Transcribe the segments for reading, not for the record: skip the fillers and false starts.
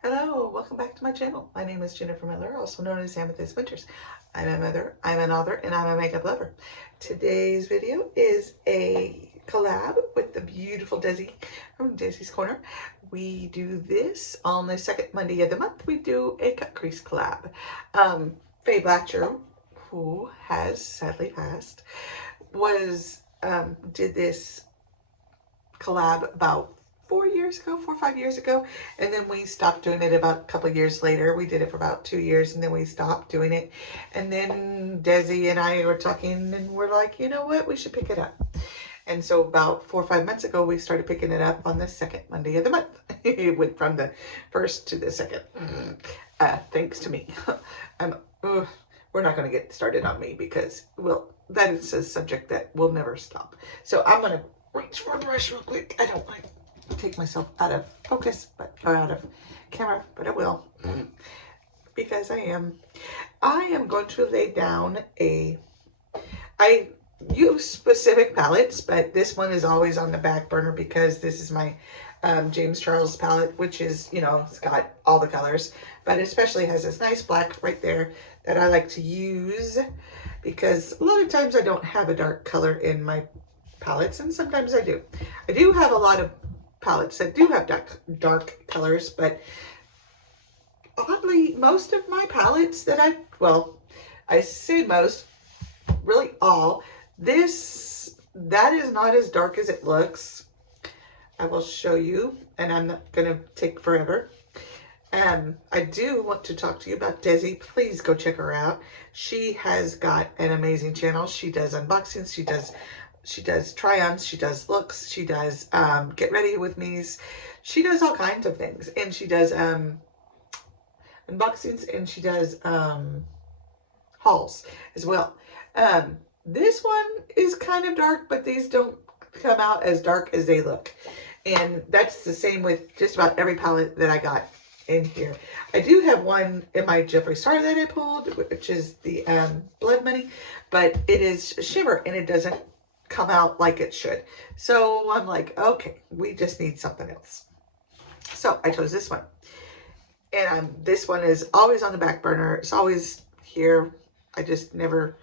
Hello, welcome back to my channel. My name is Jennifer Miller, also known as Amethyst Winters. I'm a mother, I'm an author, and I'm a makeup lover. Today's video is a collab with the beautiful Dezi from Dezi's Corner. We do this on the second Monday of the month. We do a cut crease collab. Faye Blatcher, who has sadly passed, did this collab about 4 years ago, 4 or 5 years ago, and then we stopped doing it about a couple of years later. We did it for about 2 years, and then we stopped doing it. And then Dezi and I were talking, and we're like, you know what, we should pick it up. And so about 4 or 5 months ago, we started picking it up on the second Monday of the month. It went from the first to the second, thanks to me. I'm, we're not going to get started on me because, well, that is a subject that will never stop. So I'm going to reach for a brush real quick. I don't want to take myself out of focus, or out of camera, but I will because I am going to lay down I use specific palettes, but this one is always on the back burner because this is my James Charles palette, which is, it's got all the colors, but especially has this nice black right there that I like to use because a lot of times I don't have a dark color in my palettes, and sometimes I do. I do have a lot of palettes that do have dark colors, but oddly, most of my palettes that I say most, really all, that is not as dark as it looks. I will show you, and I'm not going to take forever. I do want to talk to you about Dezi. Please go check her out. She has got an amazing channel. She does unboxings. She does try-ons. She does looks. She does get ready with me's. She does all kinds of things, and she does unboxings, and she does hauls as well. This one is kind of dark, but these don't come out as dark as they look. And that's the same with just about every palette that I got in here. I do have one in my Jeffree Star that I pulled, which is the Blood Money, but it is shimmer and it doesn't come out like it should. So I'm like, okay, we just need something else. So I chose this one. And this one is always on the back burner. It's always here. I just never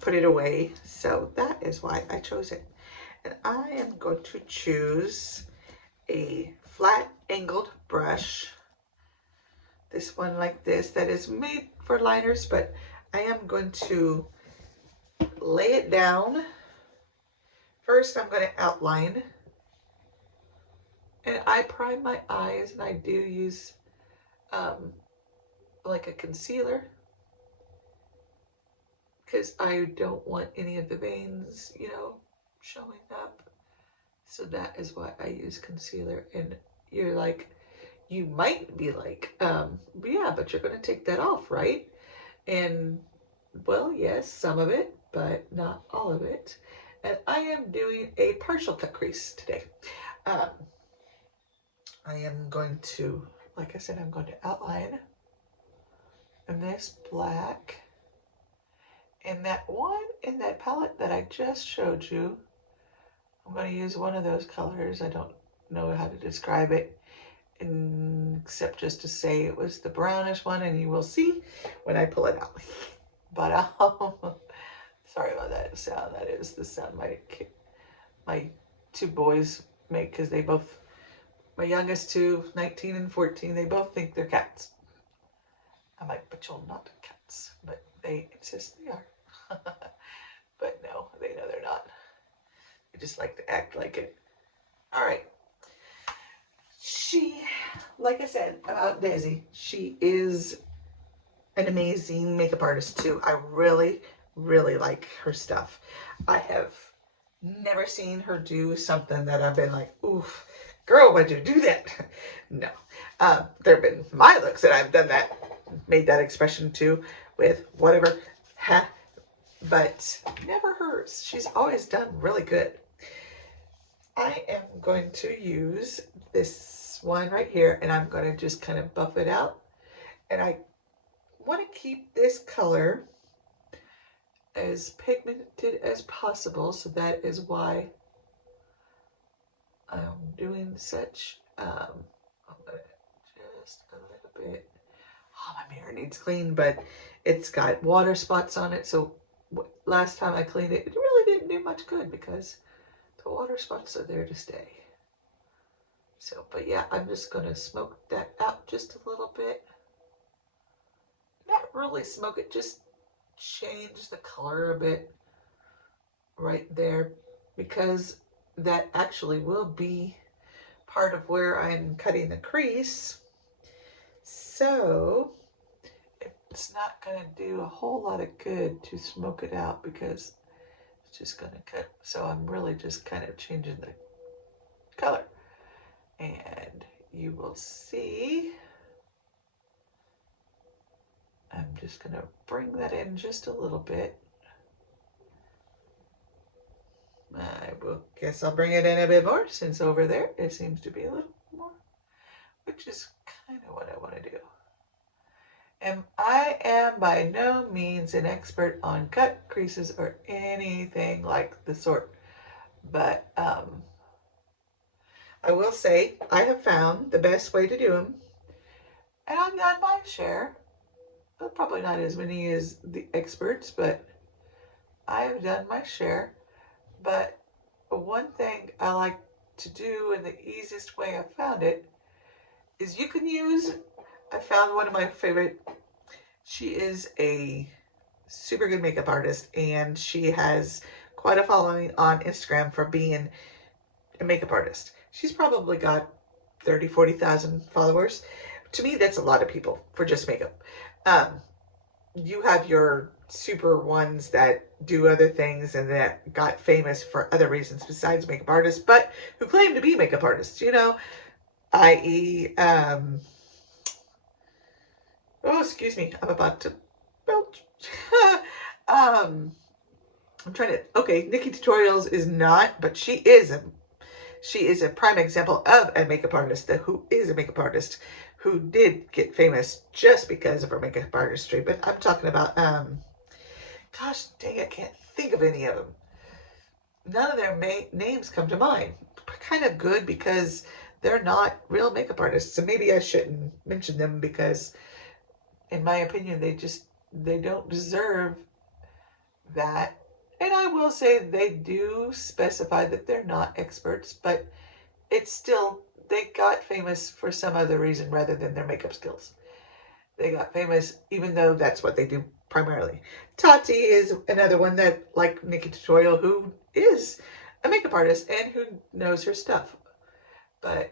put it away. So that is why I chose it. And I am going to choose a flat angled brush. This one like this, that is made for liners, but I am going to lay it down. First, I'm going to outline. And I prime my eyes, and I do use like a concealer because I don't want any of the veins, showing up. So that is why I use concealer. And you're like, you might be like, yeah, but you're going to take that off, right? And well, yes, some of it, but not all of it. And I am doing a partial cut crease today. I am going to, like I said, I'm going to outline in this black. And that one in that palette that I just showed you, I'm going to use one of those colors. I don't know how to describe it except just to say it was the brownish one, and you will see when I pull it out. But sorry about that sound. That is the sound my two boys make because they both, my youngest two, 19 and 14, they both think they're cats. I'm like, but you're not cats. But they insist they are. But no, they know they're not. They just like to act like it. All right. She, like I said about Dezi, she is an amazing makeup artist too. I really, really like her stuff. I have never seen her do something that I've been like, oof, girl, why'd you do that? No. There have been my looks that I've done that, made that expression too with whatever, but never hers. She's always done really good. I am going to use this one right here, and I'm going to just kind of buff it out. And I want to keep this color as pigmented as possible, so that is why I'm doing such. I'm going to just a little bit. Oh, my mirror needs clean, but it's got water spots on it. So last time I cleaned it, it really didn't do much good because the water spots are there to stay. So, but yeah, I'm just going to smoke that out just a little bit. Not really smoke it, just change the color a bit right there, because that actually will be part of where I'm cutting the crease. So it's not going to do a whole lot of good to smoke it out because it's just going to cut. So I'm really just kind of changing the color. And you will see, I'm just going to bring that in just a little bit. I will guess I'll bring it in a bit more since over there it seems to be a little more, which is kind of what I want to do. And I am by no means an expert on cut creases or anything like the sort, but I will say I have found the best way to do them, and I've done my share. Probably not as many as the experts, but I have done my share. But one thing I like to do, and the easiest way I found it, is you can use, I found one of my favorite, she is a super good makeup artist, and she has quite a following on Instagram for being a makeup artist. She's probably got 30, 40,000 followers. To me, that's a lot of people for just makeup. You have your super ones that do other things and that got famous for other reasons besides makeup artists, but who claim to be makeup artists, you know, i.e., oh, excuse me, I'm about to belch. I'm trying to, okay, Nikki Tutorials is not, but she is a prime example of a makeup artist who is a makeup artist who did get famous just because of her makeup artistry. But I'm talking about, gosh dang, I can't think of any of them. None of their names come to mind. Kind of good because they're not real makeup artists. So maybe I shouldn't mention them because, in my opinion, they don't deserve that. And I will say they do specify that they're not experts, but it's still, they got famous for some other reason rather than their makeup skills. They got famous even though that's what they do primarily. Tati is another one that, like Nikki Tutorial, who is a makeup artist and who knows her stuff. But,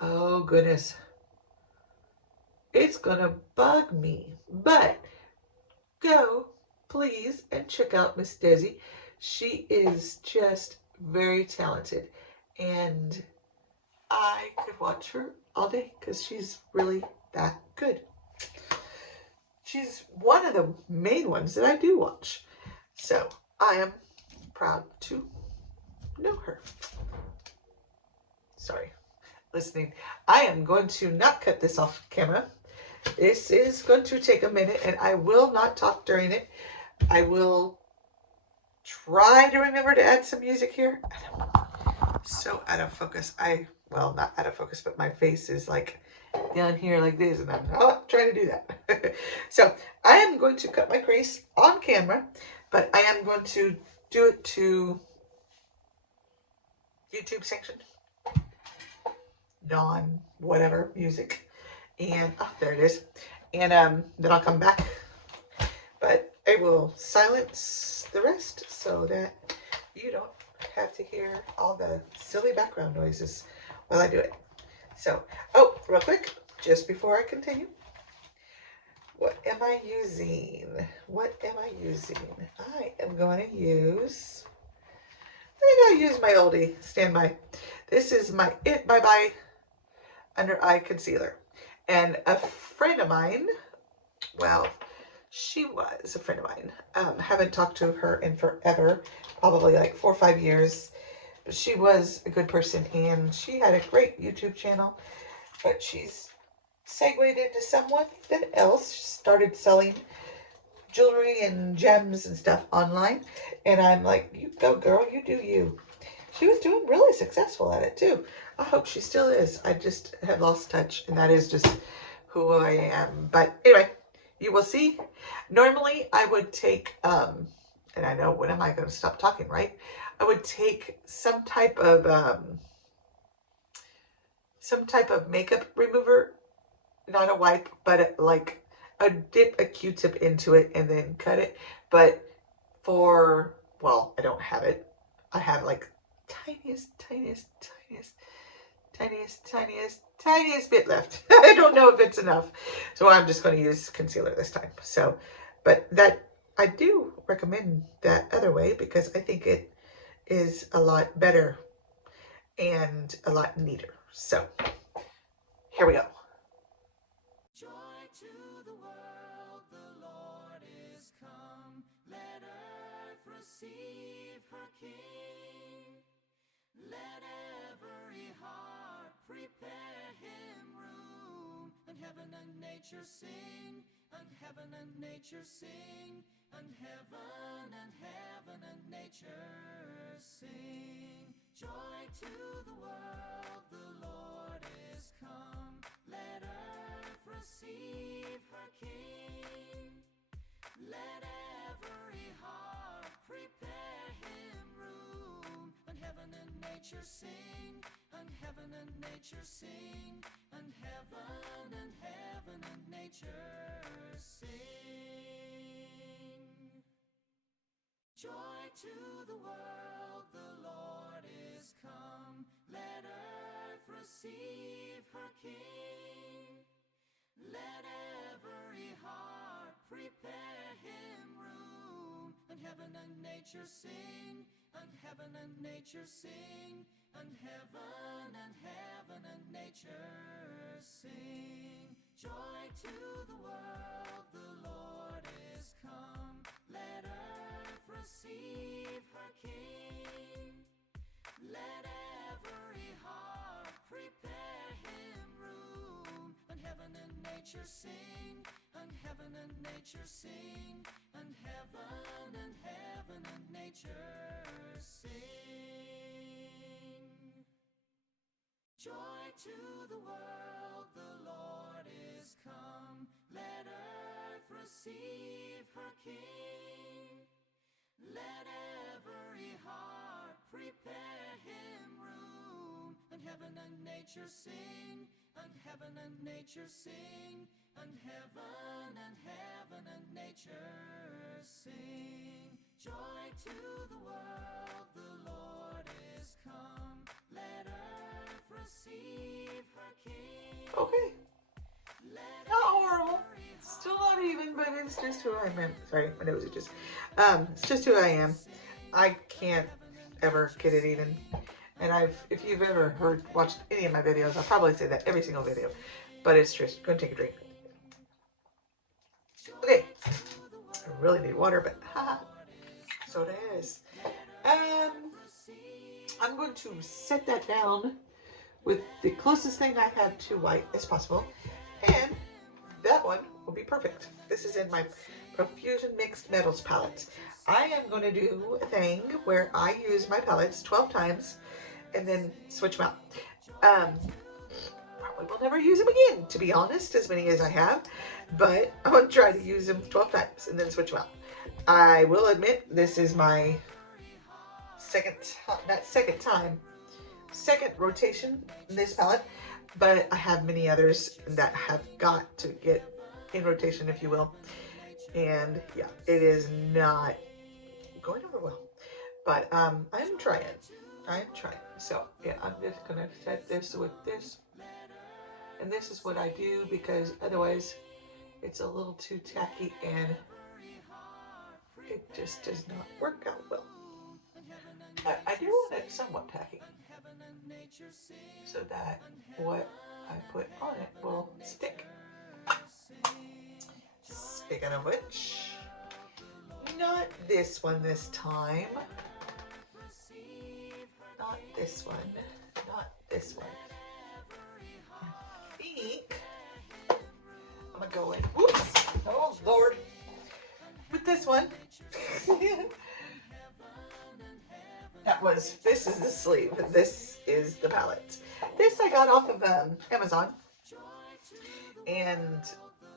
oh goodness, it's gonna bug me. But go, please, and check out Miss Dezi. She is just very talented, and I could watch her all day because she's really that good. She's one of the main ones that I do watch. So I am proud to know her. Sorry, listening. I am going to not cut this off camera. This is going to take a minute, and I will not talk during it. I will try to remember to add some music here. So out of focus. Well, not out of focus, but my face is like down here like this, and I'm not trying to do that. So I am going to cut my crease on camera, but I am going to do it to YouTube section, non-whatever music. And, oh, there it is. And then I'll come back. But I will silence the rest so that you don't have to hear all the silly background noises while I do it. So, oh, real quick, just before I continue, what am I using? What am I using? I am going to use, I think I'll use my oldie standby. This is my It Bye Bye Under Eye Concealer. And a friend of mine, well, she was a friend of mine. Haven't talked to her in forever, probably like 4 or 5 years. But she was a good person, and she had a great YouTube channel. But she's segued into someone else. She started selling jewelry and gems and stuff online. And I'm like, you go, girl, you do you. She was doing really successful at it too. I hope she still is. I just have lost touch, and that is just who I am. But anyway, you will see. Normally I would take, and I know, when am I going to stop talking, right? I would take some type of makeup remover, not a wipe, but like a dip a Q-tip into it and then cut it. But well, I don't have it. I have like tiniest bit left. I don't know if it's enough. So I'm just going to use concealer this time. So, but that, I do recommend that other way because I think it is a lot better and a lot neater. So here we go. Joy to the world, the Lord is come. Let earth receive her King. Let every heart prepare him room. And heaven and nature sing, and heaven and nature sing, and heaven and nature sing. Joy to the world, the Lord is come. Let earth receive her King. Let every heart prepare him room. And heaven and nature sing, and heaven and nature sing, and heaven and nature sing. Joy to the world, the Lord is come. Let earth receive her King. Let every heart prepare him room. And heaven and nature sing, and heaven and nature sing, and heaven and nature sing. Joy to the world, the Lord is come. Let earth receive her King. Let every heart prepare him room. And heaven and nature sing, and heaven and nature sing, and heaven and nature sing. Joy to the world, the Lord is come. Let earth receive her King. Let every heart prepare him room. And heaven and nature sing, and heaven and nature sing, and heaven and nature sing. Joy to the world, the Lord is come. Let earth receive her King. Okay. Not horrible. Still not even, but it's just who I am. Sorry, my nose is just, it's just who I am. I can't ever get it even. And if you've ever watched any of my videos, I'll probably say that every single video, but it's true. Go and take a drink. Okay. I really need water, but haha. So it is. I'm going to set that down with the closest thing I have to white as possible. And that one will be perfect. This is in my Profusion Mixed Metals palette. I am going to do a thing where I use my palettes 12 times and then switch them out. Probably will never use them again, to be honest, as many as I have, but I'm going to try to use them 12 times and then switch them out. I will admit this is my second rotation in this palette, but I have many others that have got to get in rotation, if you will. And yeah, it is not going over well, but I'm trying. So yeah, I'm just gonna set this with this, and this is what I do because otherwise it's a little too tacky and it just does not work out well. But I do want it somewhat tacky so that what I put on it will stick. Speaking of which, not this one this time. Not this one. Not this one. I think I'm gonna go in. Oops! Oh Lord! With this one. This is the sleeve. This is the palette. This I got off of Amazon. And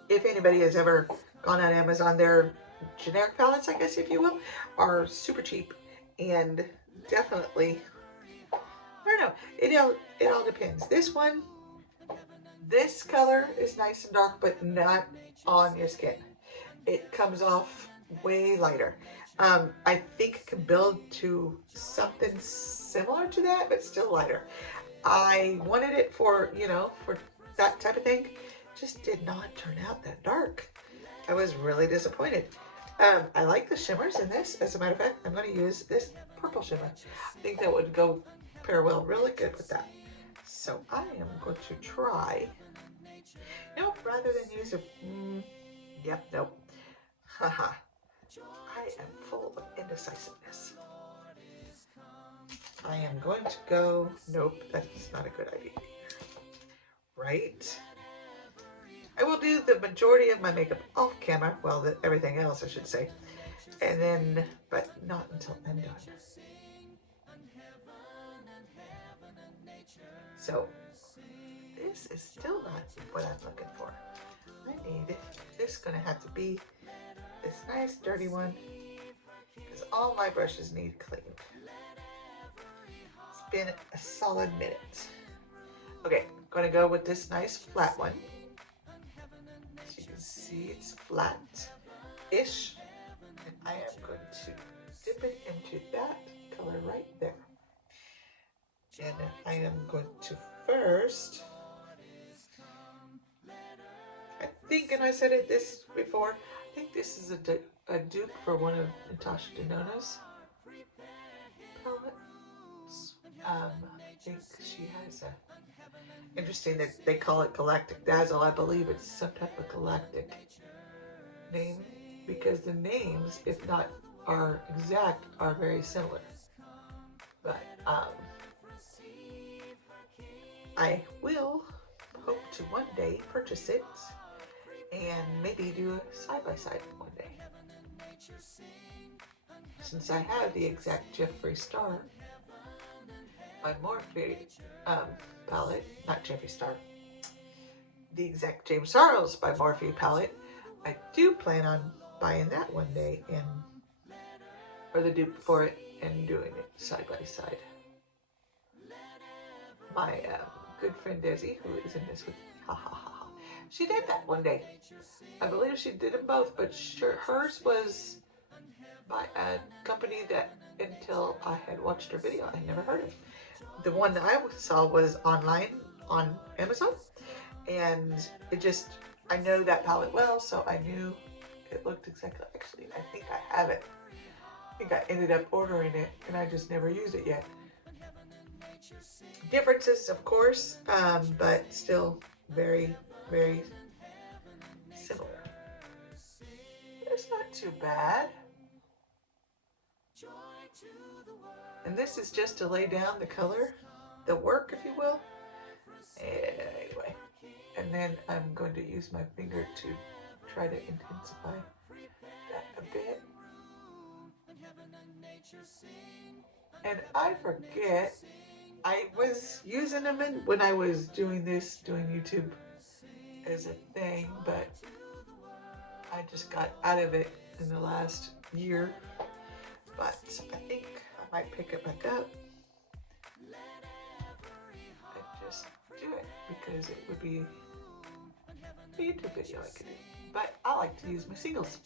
if anybody has ever gone on Amazon, their generic palettes, I guess if you will, are super cheap and definitely, I don't know, it all depends. This one, this color is nice and dark, but not on your skin. It comes off way lighter. I think it can build to something similar to that, but still lighter. I wanted it for, for that type of thing. Just did not turn out that dark. I was really disappointed. I like the shimmers in this. As a matter of fact, I'm going to use this purple shimmer. I think that would go pair well really good with that. So I am going to try, rather than use a, nope. Haha. I am full of indecisiveness. I am going to go, nope, that's not a good idea. Right? I will do the majority of my makeup off camera, well, everything else I should say, and then, but not until I'm done. So, this is still not what I'm looking for. I need, this is going to have to be this nice dirty one, because all my brushes need cleaned. It's been a solid minute. Okay, I'm going to go with this nice flat one. As you can see, it's flat-ish. And I am going to dip it into that color right there. And I am going to first, I think, and I said it this before, I think this is a dupe for one of Natasha Denona's palettes. I think she has a, interesting that they call it Galactic Dazzle. I believe it's some type of galactic name because the names, if not are exact, are very similar. But I will hope to one day purchase it and maybe do a side-by-side one day. Since I have the exact Jeffree Star, my Morphe palette, not Jeffree Star, the exact James Charles by Morphe palette, I do plan on buying that one day or the dupe for it and doing it side by side. My good friend Dezi, who is in this with me, she did that one day. I believe she did them both, but hers was by a company that until I had watched her video, I never heard of. The one that I saw was online on Amazon, and it just, I know that palette well, so I knew it looked exactly, actually, I think I have it. I think I ended up ordering it, and I just never used it yet. Differences, of course, but still very, very similar. It's not too bad. And this is just to lay down the color, the work, if you will. Anyway, and then I'm going to use my finger to try to intensify that a bit. And I forget, I was using them when I was doing YouTube as a thing, but I just got out of it in the last year. But I think I might pick it back up and just do it because it would be a YouTube video I could do. But I like to use my singles.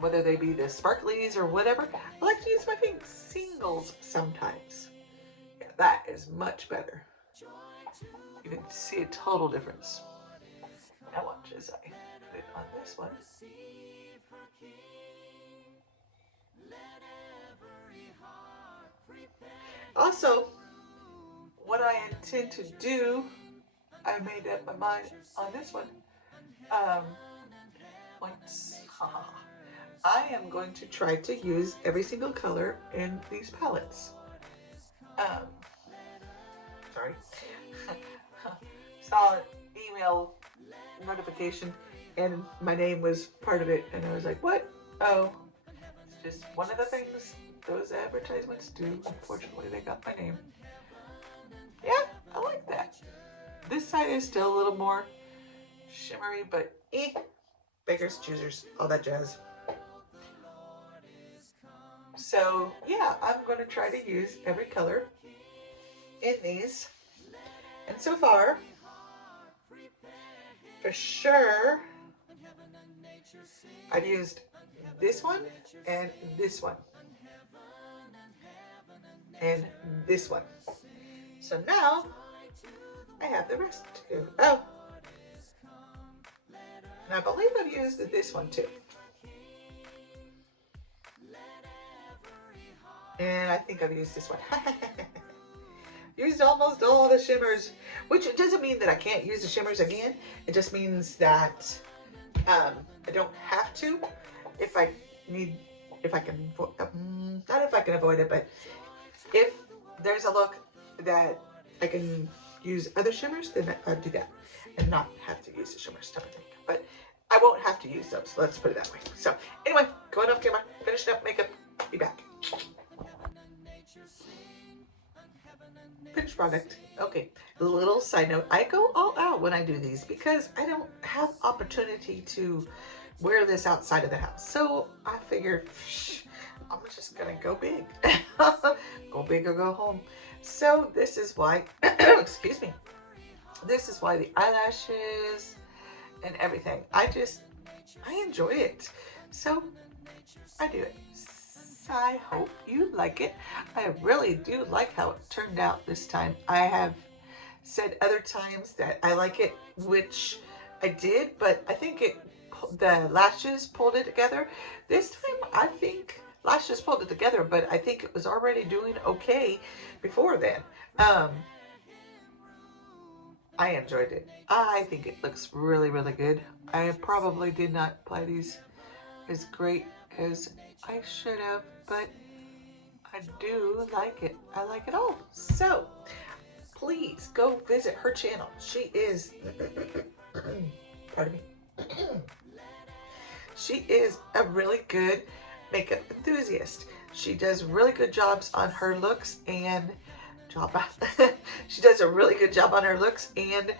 Whether they be the sparklies or whatever, I like to use my singles sometimes. Yeah, that is much better. You can see a total difference. Now watch as I put it on this one. Also, what I intend to do, I made up my mind on this one. I am going to try to use every single color in these palettes. Sorry. Saw an email notification and my name was part of it and I was like, what? Oh, it's just one of the things those advertisements do. Unfortunately, they got my name. Yeah, I like that. This side is still a little more shimmery, but beggars, choosers, all that jazz. So yeah, I'm going to try to use every color in these. And so far, for sure, I've used this one and this one and this one. So now I have the rest to do. Oh, and I believe I've used this one too. And I think I've used this one. Used almost all the shimmers, which doesn't mean that I can't use the shimmers again. It just means that I don't have to if I need, if I can, not if I can avoid it, but if there's a look that I can use other shimmers, then I'll do that and not have to use the shimmers type of thing. But I won't have to use those. Let's put it that way. So anyway, going off camera, finishing up makeup, be back. Finished product. Okay, a little side note. I go all out when I do these because I don't have opportunity to wear this outside of the house. So I figure I'm just gonna go big. Go big or go home. So this is why, excuse me. This is why the eyelashes and everything. I enjoy it. So I do it. I hope you like it. I really do like how it turned out this time. I have said other times that I like it, which I did, but I think the lashes pulled it together. This time I think lashes pulled it together, but I think it was already doing okay before then. I enjoyed it. I think it looks really, really good. I probably did not apply these as great as I should have, but I do like it. I like it all. So please go visit her channel. She is, pardon me. She is a really good makeup enthusiast. She does really good jobs on her looks and she does a really good job on her looks, and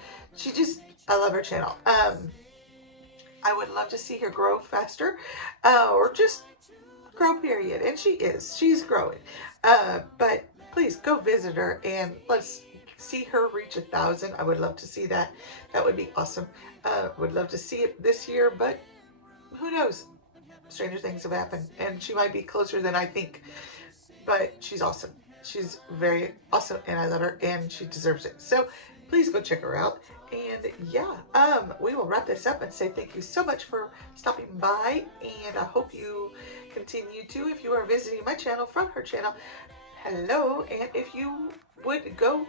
I love her channel. I would love to see her grow faster, or just grow period. And she's growing. But please go visit her and let's see her reach 1,000. I would love to see that. That would be awesome. Would love to see it this year, but who knows? Stranger things have happened, and she might be closer than I think, but she's awesome. She's very awesome, and I love her, and she deserves it. So please go check her out. And yeah, we will wrap this up and say thank you so much for stopping by, and I hope you continue to, if you are visiting my channel from her channel, hello. And if you would go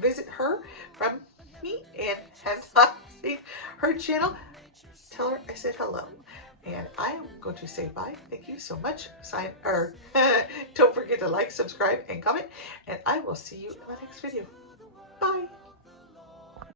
visit her from me and have not seen her channel, tell her I said hello. And I am going to say bye. Thank you so much. Don't forget to like, subscribe, and comment. And I will see you in my next video. Bye.